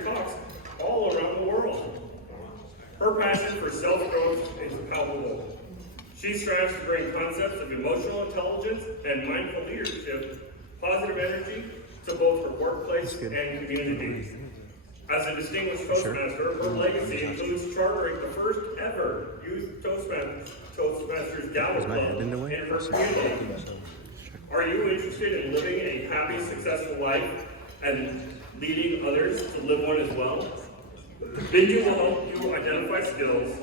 inspiring talks all around the world. Her passion for self-growth is palpable. She strives to bring concepts of emotional intelligence and mindful leadership, positive energy, to both her workplace and community. As a distinguished Toastmaster, her legacy includes chartering the first ever Youth Toastmasters Gala Club in her community. Are you interested in living a happy, successful life and leading others to live one as well? Bindu will help you identify skills,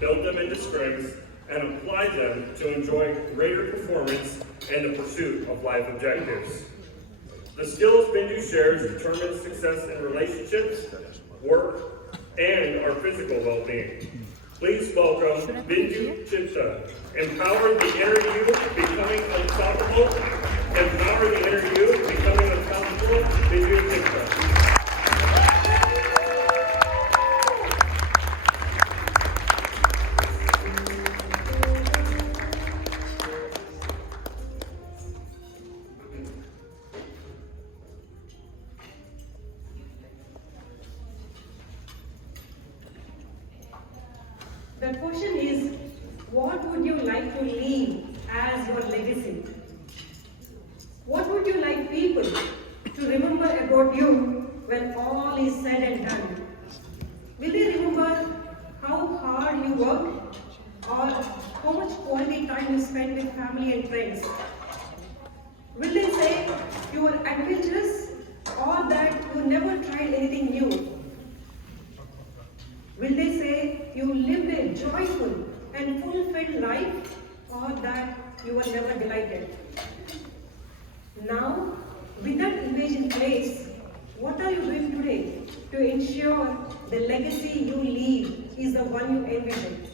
build them into strengths, and apply them to enjoy greater performance and the pursuit of life objectives. The skills Bindu shares determine success in relationships, work, and our physical well-being. Please welcome Bindu Chintha. Empower the inner you becoming unstoppable. Empower the inner you becoming unstoppable. Bindu Chintha. The question is, what would you like to leave as your legacy? What would you like people to remember about you when all is said and done? Will they remember how hard you work or how much quality time you spend with family and friends? Will they say you were adventurous or that you never tried anything new? Will they say you lived a joyful and fulfilled life or that you were never delighted? Now, with that image in place, what are you doing today to ensure the legacy you leave is the one you envision?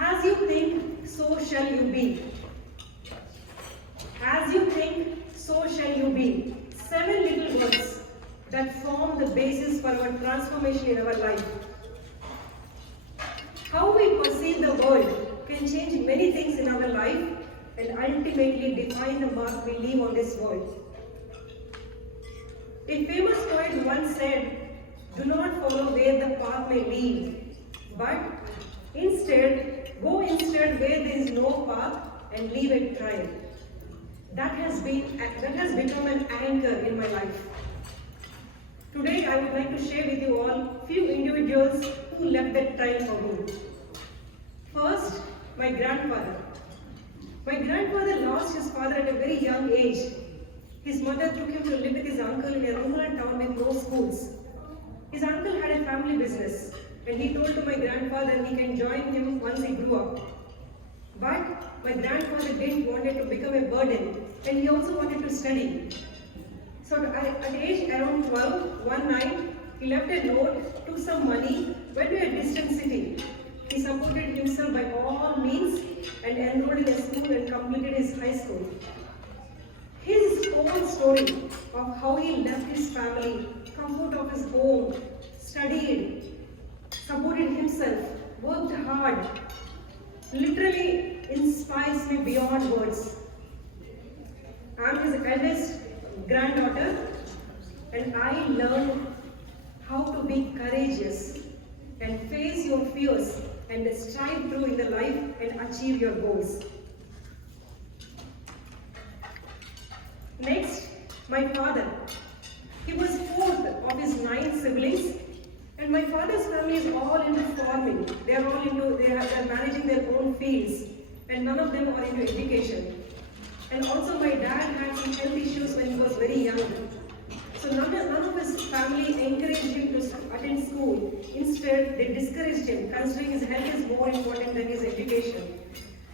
As you think, so shall you be. As you think, so shall you be. 7 little words that form the basis for our transformation in our life. How we perceive the world can change many things in our life and ultimately define the mark we leave on this world. A famous poet once said, "Do not follow where the path may lead, but go instead where there is no path and leave a trail." That has become an anchor in my life. Today, I would like to share with you all few individuals who left that trail for me. First, my grandfather. My grandfather lost his father at a very young age. His mother took him to live with his uncle in a rural town with no schools. His uncle had a family business, and he told to my grandfather he can join him once he grew up. But my grandfather didn't want it to become a burden, and he also wanted to study. So at age around 12, one night, he left a note, took some money, went to a distant city. He supported himself by all means and enrolled in a school and completed his high school. His whole story of how he left his family, comfort of his home, studied, supported himself, worked hard, literally inspires me beyond words. I am his eldest granddaughter, and I learned how to be courageous and face your fears and strive through in the life and achieve your goals. Next, my father. He was 4th of his 9 siblings, and my father's family is all into farming. They are managing their own fields, and none of them are into education. And also my dad had some health issues when he was very young. So none of his family encouraged him to attend school. Instead, they discouraged him, considering his health is more important than his education.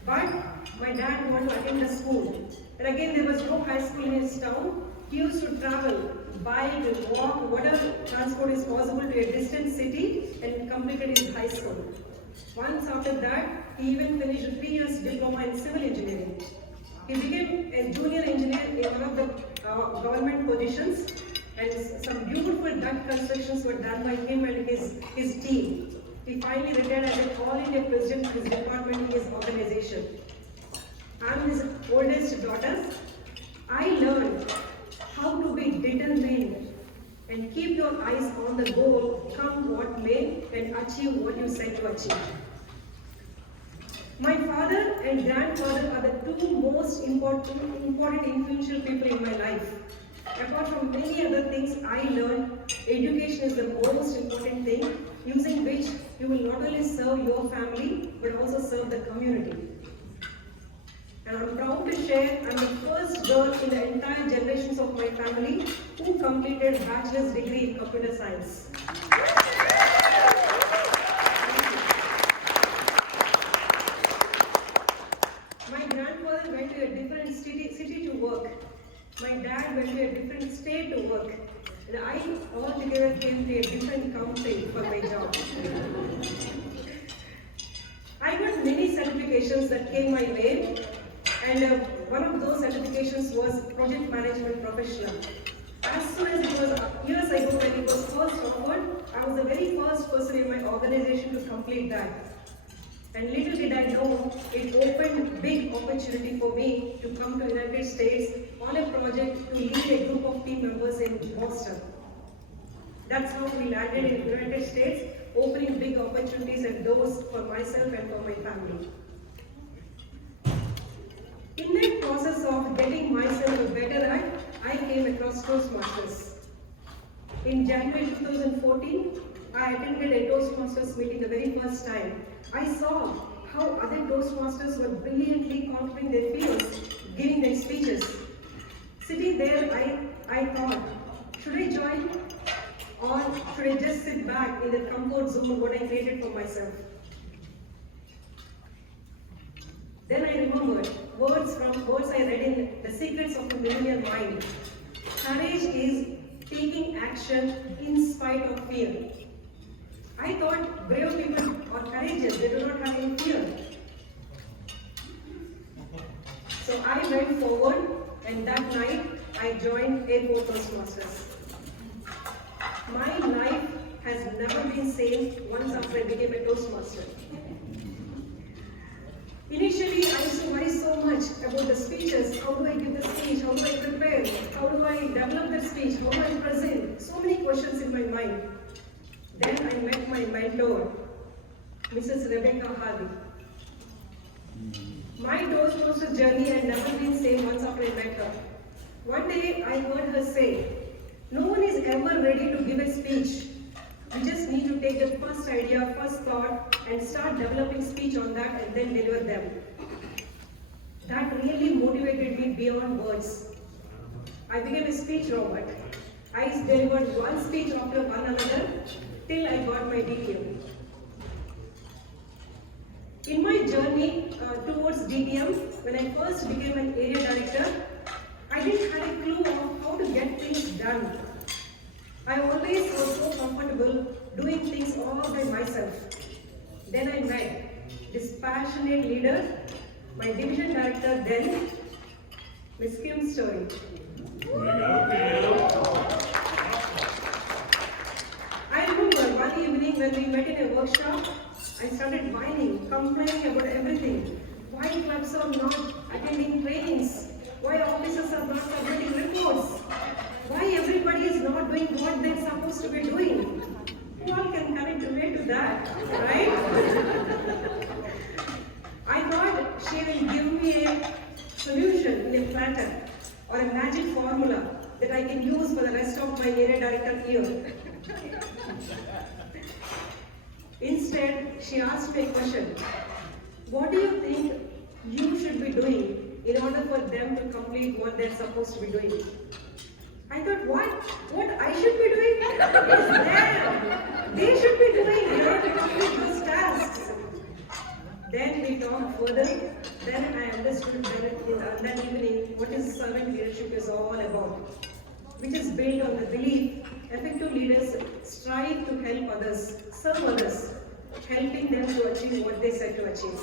But my dad wanted to attend the school. And again, there was no high school in his town. He used to travel, bike, walk, whatever transport is possible to a distant city, and completed his high school. Once after that, he even finished 3 years diploma in civil engineering. He became a junior engineer in one of the government positions, and some beautiful duct constructions were done by him and his team. He finally retired as an all-India president of his department in his organization. I am his oldest daughter. I learned how to be determined, and keep your eyes on the goal, come what may, and achieve what you set to achieve. My father and grandfather are the two most important influential people in my life. Apart from many other things I learned, education is the most important thing, using which you will not only serve your family, but also serve the community. And I'm proud to share I'm the first girl in the entire generations of my family who completed a bachelor's degree in computer science. My grandfather went to a different city to work. My dad went to a different state to work. And I altogether came to a different country for my job. I got many certifications that came my way. And one of those certifications was Project Management Professional. As soon as it was years ago when it was first offered, I was the very first person in my organization to complete that. And little did I know, it opened big opportunity for me to come to United States on a project to lead a group of team members in Boston. That's how we landed in United States, opening big opportunities and doors for myself and for my family. In that process of getting myself a better at, I came across Toastmasters. In January 2014, I attended a Toastmasters meeting the very first time. I saw how other Toastmasters were brilliantly conquering their fears, giving their speeches. Sitting there, I thought, should I join or should I just sit back in the comfort zone what I created for myself? Then I remembered words I read in The Secrets of the Millionaire Mind. Courage is taking action in spite of fear. I thought brave people are courageous, they do not have any fear. So I went forward, and that night I joined Airport Toastmasters. My life has never been same once after I became a Toastmaster. Initially, I used to worry so much about the speeches. How do I give the speech? How do I prepare? How do I develop the speech? How do I present? So many questions in my mind. Then I met my mentor, Mrs. Rebecca Harvey. My Toastmaster journey had never been same once after I met her. One day I heard her say, no one is ever ready to give a speech. You just need to take the first idea, first thought, and start developing speech on that and then deliver them. That really motivated me beyond words. I became a speech robot. I delivered one speech after one another till I got my DTM. In my journey towards DTM, when I first became an area director, I didn't have a clue of how to get things done. I always was so comfortable doing things all by myself. Then I met this passionate leader, my division director then, Miss Kim Story. I remember one evening when we met in a workshop, I started whining, complaining about everything. Why clubs are not attending trainings? Why officers are not submitting reports? Why everybody is not doing what they're supposed to be doing? Who all can connect relate to that, right? I thought she will give me a solution in a platter or a magic formula that I can use for the rest of my area director year. Instead, she asked me a question. What do you think you should be doing in order for them to complete what they're supposed to be doing? I thought, what I should be doing is them. They should be doing in order to complete those tasks. Then we talked further. Then I understood that evening what is servant leadership is all about, which is built on the belief effective leaders strive to help others, serve others, helping them to achieve what they set to achieve.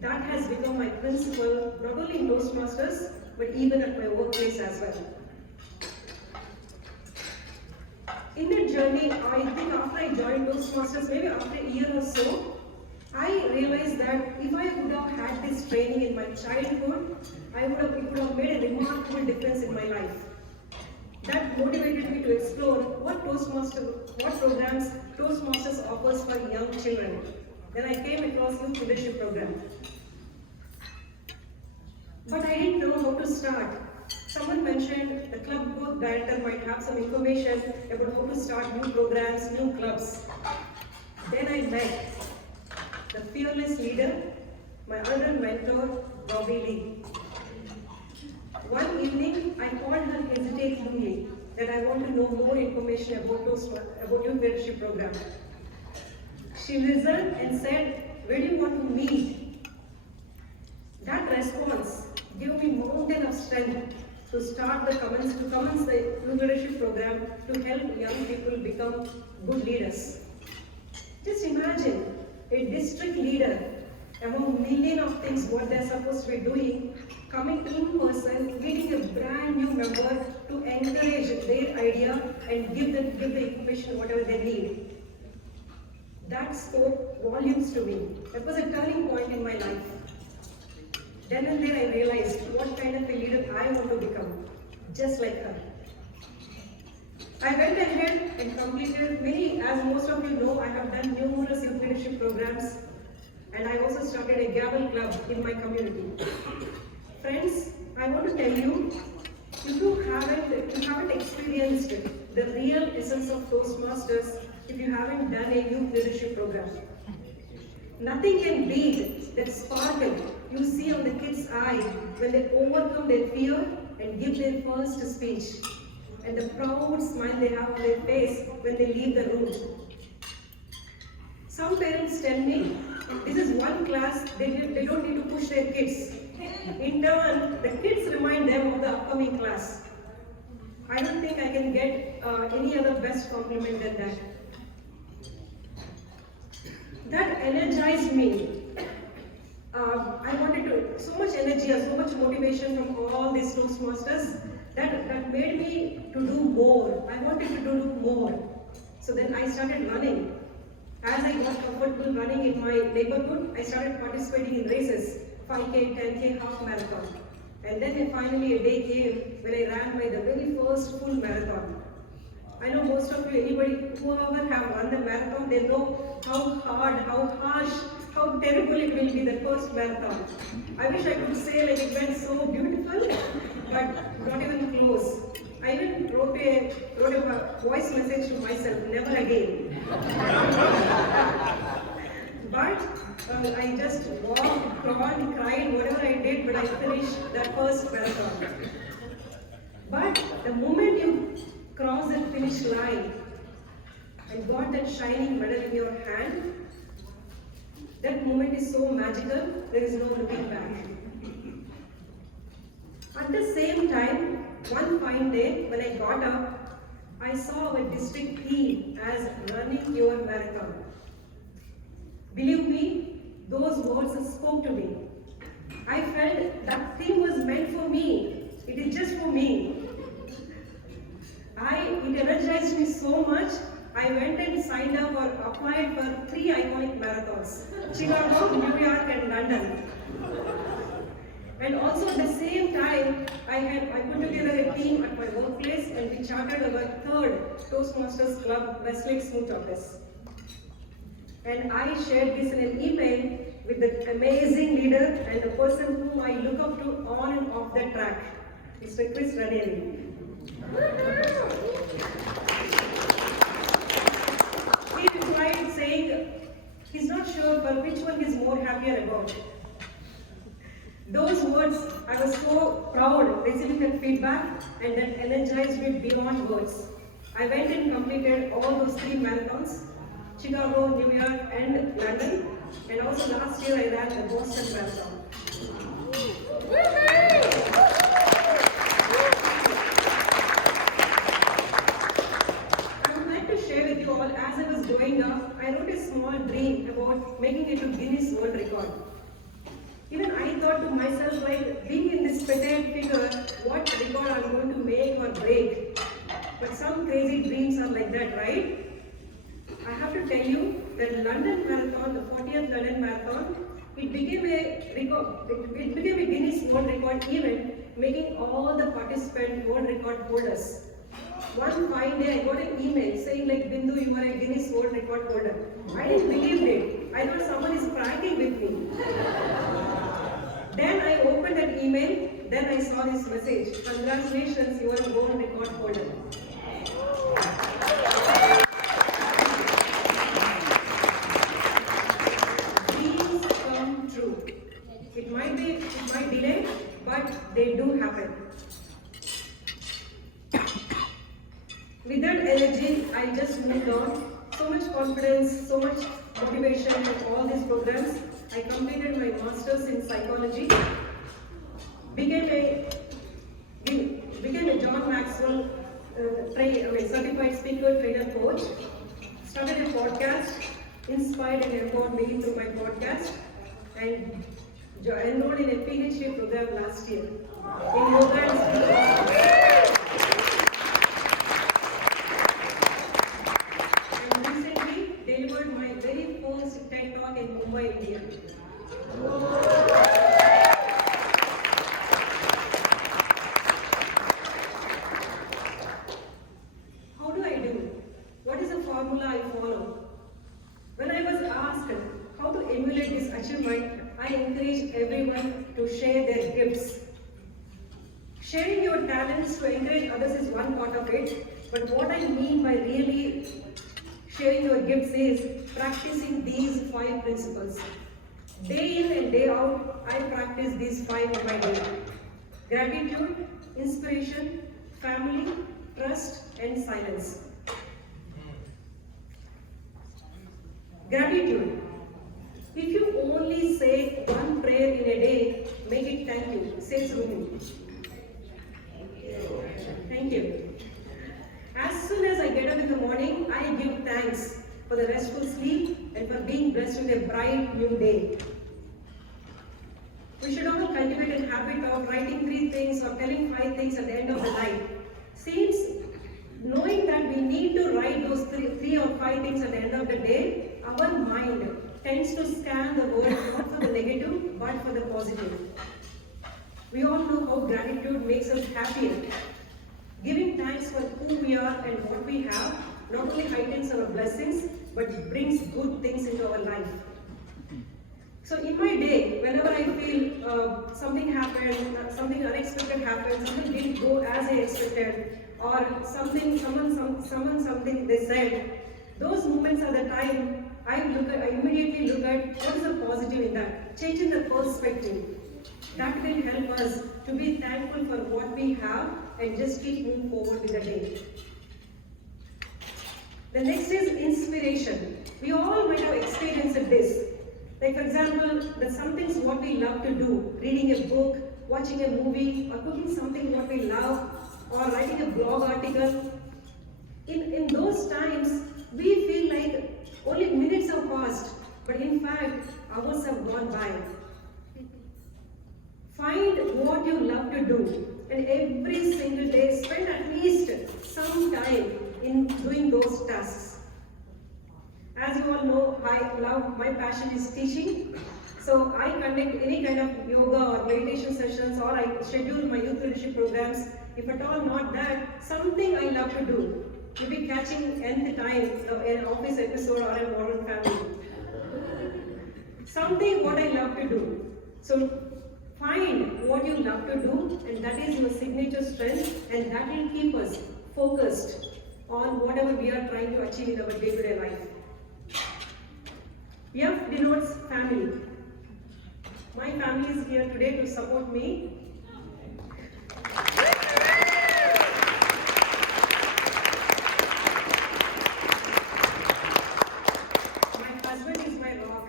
That has become my principle not only in Toastmasters but even at my workplace as well. In that journey, I think after I joined Toastmasters, maybe after a year or so, I realized that if I would have had this training in my childhood, it would have made a remarkable difference in my life. That motivated me to explore what programs Toastmasters offers for young children. Then I came across Youth Leadership Program. But I didn't know how to start. Someone mentioned the club board director might have some information about how to start new programs, new clubs. Then I met the fearless leader, my other mentor, Bobby Lee. One evening, I called her hesitatingly that I want to know more information about Youth Leadership Program. She listened and said, "Where do you want to meet?" That response gave me mountain of strength to start the commence the Youth Leadership Program to help young people become good leaders. Just imagine a district leader among millions of things what they're supposed to be doing, coming in person, meeting a brand new member to encourage their idea and give the information whatever they need. That spoke volumes to me. That was a turning point in my life. Then and there I realized what kind of a leader I want to become, just like her. I went ahead and completed many, as most of you know, I have done numerous youth leadership programs, and I also started a gavel club in my community. Friends, I want to tell you, if you haven't experienced the real essence of Toastmasters, if you haven't done a youth leadership program, nothing can beat that sparkle you see on the kids' eye when they overcome their fear and give their first speech, and the proud smile they have on their face when they leave the room. Some parents tell me, this is one class, they don't need to push their kids. In turn, the kids remind them of the upcoming class. I don't think I can get any other best compliment than that. That energized me. I wanted so much energy and so much motivation from all these Toastmasters that made me to do more. I wanted to do more. So then I started running. As I got comfortable running in my neighborhood, I started participating in races, 5K, 10K, half marathon. And then finally a day came when I ran by the very first full marathon. I know most of you, whoever have run the marathon, they know how hard, how harsh, how terrible it will be, the first marathon. I wish I could say like it went so beautiful, but not even close. I even wrote a voice message to myself, never again. But I just walked, crawled, cried, whatever I did, but I finished that first marathon. But the moment you cross that finish line and got that shining medal in your hand, that moment is so magical, there is no looking back. At the same time, one fine day when I got up, I saw our district theme as running your marathon. Believe me, those words spoke to me. I felt that theme was meant for me. It is just for me. It energized me so much, I went and signed up or applied for 3 iconic marathons, Chicago, New York and London. And also at the same time, I put together a team at my workplace and we chartered our 3rd Toastmasters Club, Westlake Smooth Office. And I shared this in an email with the amazing leader and the person whom I look up to on and off the track, Mr. Chris Ranieri. He replied saying he's not sure for which one he's more happier about. Those words, I was so proud receiving that feedback and that energized me beyond words. I went and completed all those 3 marathons, Chicago, New York and London, and also last year I ran the Boston Marathon. I would like to share with you all, as I was growing up, I wrote a small dream about making it to Guinness World Record. Even I thought to myself, like, being in this petite figure, what record I'm going to make or break. But some crazy dreams are like that, right? I have to tell you that London Marathon, the 40th London Marathon, it became a Guinness World Record event, making all the participant world record holders one fine day I got an email saying like, Bindu, you are a Guinness World Record holder. I didn't believe it. I thought someone is pranking with me. Then I opened that email, then I saw this message. Congratulations, you are a world record holder. Dreams come true. It might delay, but they do happen. With that energy, I just moved on. So much confidence, so much motivation with all these programs. I completed my master's in psychology, became a John Maxwell certified speaker, trainer, coach, started a podcast, inspired and empowered me through my podcast, and enrolled in a PhD program last year in yoga and spirituality. And recently delivered my very first TED Talk in Mumbai, India. How do I do? What is the formula I follow? When I was asked how to emulate this achievement, I encourage everyone to share their gifts. Sharing your talents to encourage others is one part of it, but what I mean by really sharing your gifts is practicing these 5 principles. Day in and day out, I practice these 5 in my day. Gratitude, inspiration, family, trust, and silence. Gratitude. If you only say one prayer in a day, make it thank you, says Rumi. Thank you. As soon as I get up in the morning, I give thanks for the restful sleep and for being blessed with a bright new day. We should also cultivate a habit of writing 3 things or telling 5 things at the end of the night. Since knowing that we need to write those 3 or 5 things at the end of the day, our mind tends to scan the world not for the negative but for the positive. We all know how gratitude makes us happier. Giving thanks for who we are and what we have not only heightens our blessings but brings good things into our life. So in my day, whenever I feel something happened, something unexpected happened, something didn't go as I expected, or something they said, those moments are the time I immediately look at what is the positive in that, changing the perspective. That will help us to be thankful for what we have and just keep moving forward with the day. The next is inspiration. We all might have experienced this. Like for example, there's some things what we love to do, reading a book, watching a movie, or cooking something what we love, or writing a blog article. In those times, we feel like only minutes have passed, but in fact, hours have gone by. Find what you love to do, and every single day spend at least some time in doing those tasks. As you all know, my passion is teaching. So I conduct any kind of yoga or meditation sessions, or I schedule my youth leadership programs. If at all not that, something I love to do. You'll be catching nth time an office episode or a Modern Family. Something what I love to do. So find what you love to do, and that is your signature strength, and that will keep us focused on whatever we are trying to achieve in our day-to-day life. F denotes family. My family is here today to support me. My husband is my rock.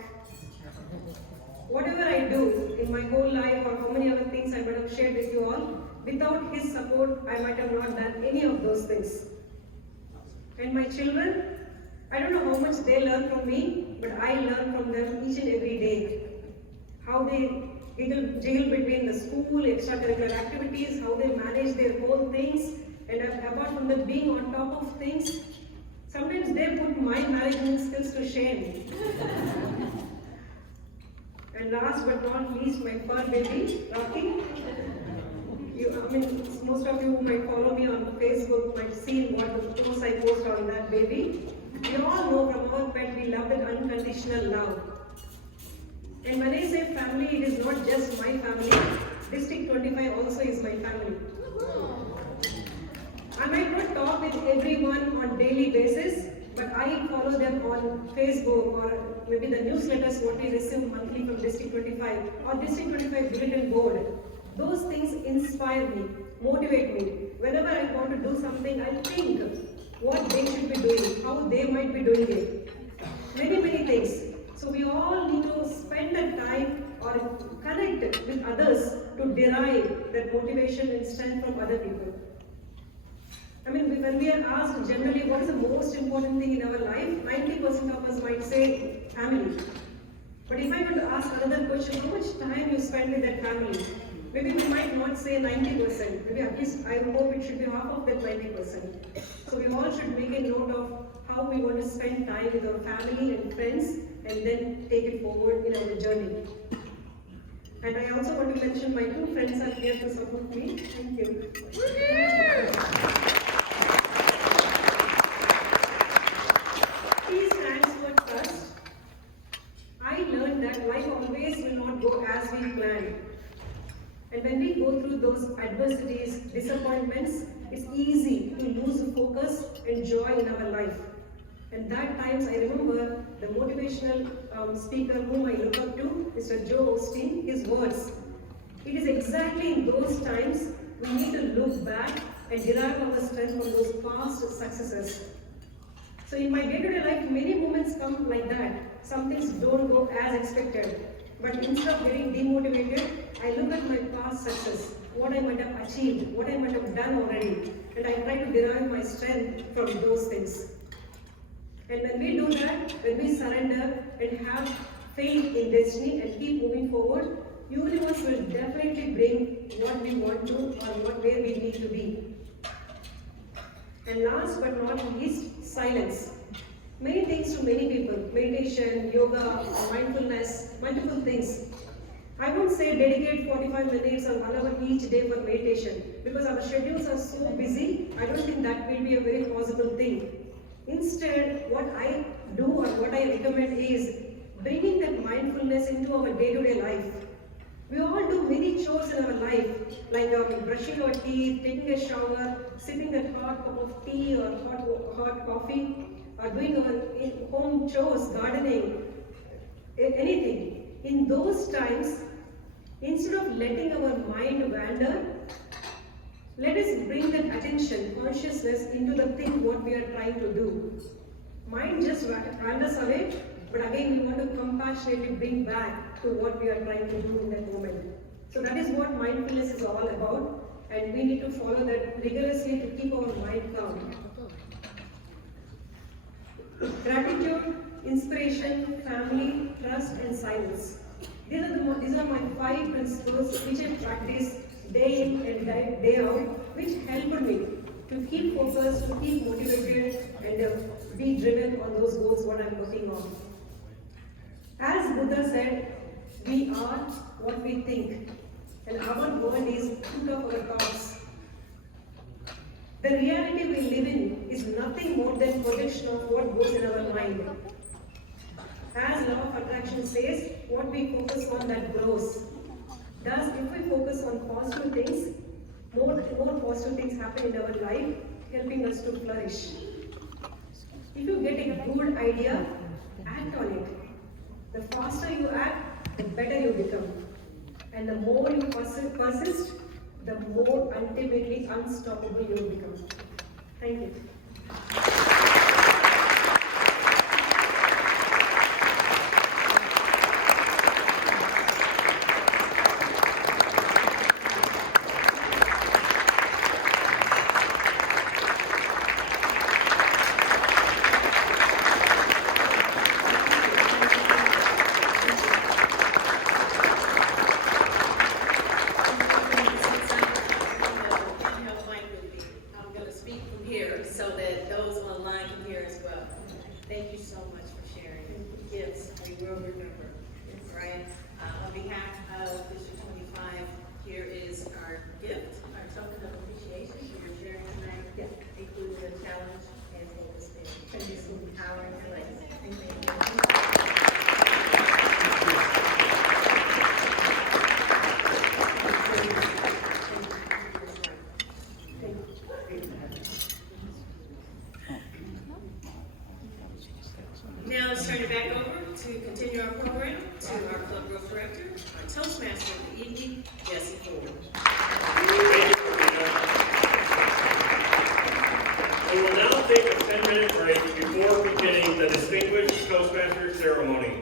Whatever I do in my whole life, or how many other things I might have shared with you all, without his support, I might have not done any of those things. And my children, I don't know how much they learn from me, but I learn from them each and every day. How they jiggle between the school, extracurricular activities, how they manage their whole things, and apart from them being on top of things, sometimes they put my management skills to shame. And last but not least, my fur baby, Rocky. most of you who might follow me on Facebook might see what the posts I post on that baby. We all know from our pet we love that unconditional love. And when I say family, it is not just my family. District 25 also is my family. I might not talk with everyone on daily basis, but I follow them on Facebook or maybe the newsletters what we receive monthly from District 25 or District 25 bulletin board. Those things inspire me, motivate me. Whenever I want to do something, I think what they should be doing, how they might be doing it. Many things. So we all need to spend the time or connect with others to derive that motivation and strength from other people. When we are asked generally what is the most important thing in our life, 90% of us might say family. But if I were to ask another question, how much time you spend with that family? Maybe we might not say 90%. Maybe at least I hope it should be half of that 90%. So we all should make a note of how we want to spend time with our family and friends and then take it forward in our journey. And I also want to mention my two friends are here to support me. Thank you. T stands for trust. I learned that life always will not go as we planned. And when we go through those adversities, disappointments, it's easy to lose focus and joy in our life. And that times I remember the motivational speaker whom I look up to, Mr. Joe Osteen, his words. It is exactly in those times we need to look back and derive our strength from those past successes. So in my day-to-day life, many moments come like that. Some things don't go as expected. But instead of getting demotivated, I look at my past success, what I might have achieved, what I might have done already, and I try to derive my strength from those things. And when we do that, when we surrender and have faith in destiny and keep moving forward, universe will definitely bring what we want to or where we need to be. And last but not least, silence. Many things to many people, meditation, yoga, mindfulness, multiple things. I won't say dedicate 45 minutes or 1 hour each day for meditation because our schedules are so busy, I don't think that will be a very possible thing. Instead, what I do or what I recommend is bringing that mindfulness into our day-to-day life. We all do many chores in our life, like brushing our teeth, taking a shower, sipping that hot cup of tea or hot coffee, or doing our home chores, gardening, anything. In those times, instead of letting our mind wander, let us bring that attention, consciousness into the thing what we are trying to do. Mind just wanders away, but again we want to compassionately bring back to what we are trying to do in that moment. So that is what mindfulness is all about, and we need to follow that rigorously to keep our mind calm. Gratitude, inspiration, family, trust, and silence. These are my 5 principles which I practice day in and day out, which helped me to keep focused, to keep motivated, and be driven on those goals what I'm working on. As Buddha said, we are what we think, and our world is fruit of our thoughts. The reality we live in is nothing more than projection of what goes in our mind. As law of attraction says, what we focus on that grows. Thus, if we focus on positive things, more positive things happen in our life, helping us to flourish. If you get a good idea, act on it. The faster you act, the better you become. And the more you persist, the more ultimately unstoppable you become. Thank you. Thank you so much for sharing. Yes, we will remember. Right? On behalf of District 25, here is our gift, token of appreciation for your sharing tonight, including the challenge and focus there. Thank you so much. Power and place. Thank you. Now let's turn it back over to continue our program to our club growth director, our Toastmaster of the evening, Jesse Ford. Thank you, Rita. We will now take a 10-minute break before beginning the Distinguished Toastmaster ceremony.